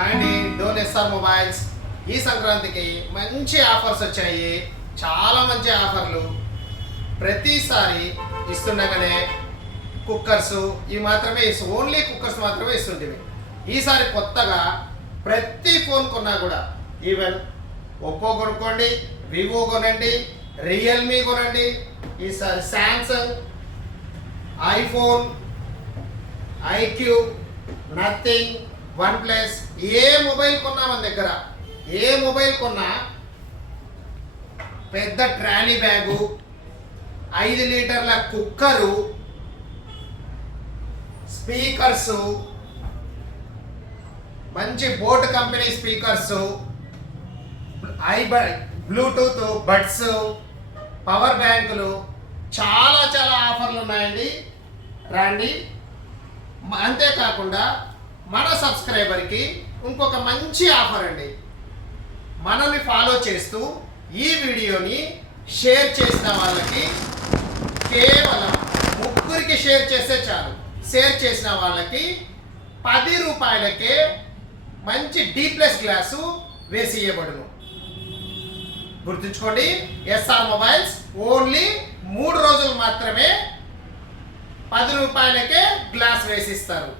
Hi అండి, Dhone SR mobiles. ఈ సంక్రాంతికి మంచి ఆఫర్స్ వచ్చాయి. చాలా మంచి ఆఫర్లు ప్రతిసారి ఇస్తుండగానే కుక్కర్స్ ఇవి మాత్రమే ఓన్లీ కుక్కర్స్ మాత్రమే ఇస్తుండేవి. ఈసారి కొత్తగా ప్రతి ఫోన్ కొన్నా కూడా ఈవెన్ ఒప్పో కొనుక్కోండి, వివో కొనండి, రియల్మీ కొనండి, ఈసారి Samsung, iPhone, iQOO, nothing, OnePlus ఏ మొబైల్ కొన్నా మన దగ్గర ఏ మొబైల్ కొన్నా పెద్ద ట్రాలీ బ్యాగు, 5 లీటర్ల కుక్కరు, స్పీకర్సు, మంచి boat company speakers, Bluetooth buds, power బ్యాంకులు, చాలా చాలా ఆఫర్లు ఉన్నాయండి. రండి. అంతేకాకుండా మన సబ్స్క్రైబర్కి ఇంకొక మంచి ఆఫర్ అండి. మనల్ని ఫాలో చేస్తూ ఈ వీడియోని షేర్ చేసిన వాళ్ళకి కేవలం 3 షేర్ చేస్తే చాలు. షేర్ చేసిన వాళ్ళకి 10 రూపాయలకే మంచి D+ గ్లాసు వేసి ఇవ్వబడును. గుర్తుంచుకోండి, ఎస్ఆర్ మొబైల్స్ ఓన్లీ 3 రోజులు మాత్రమే 10 రూపాయలకే గ్లాస్ వేసిస్తారు.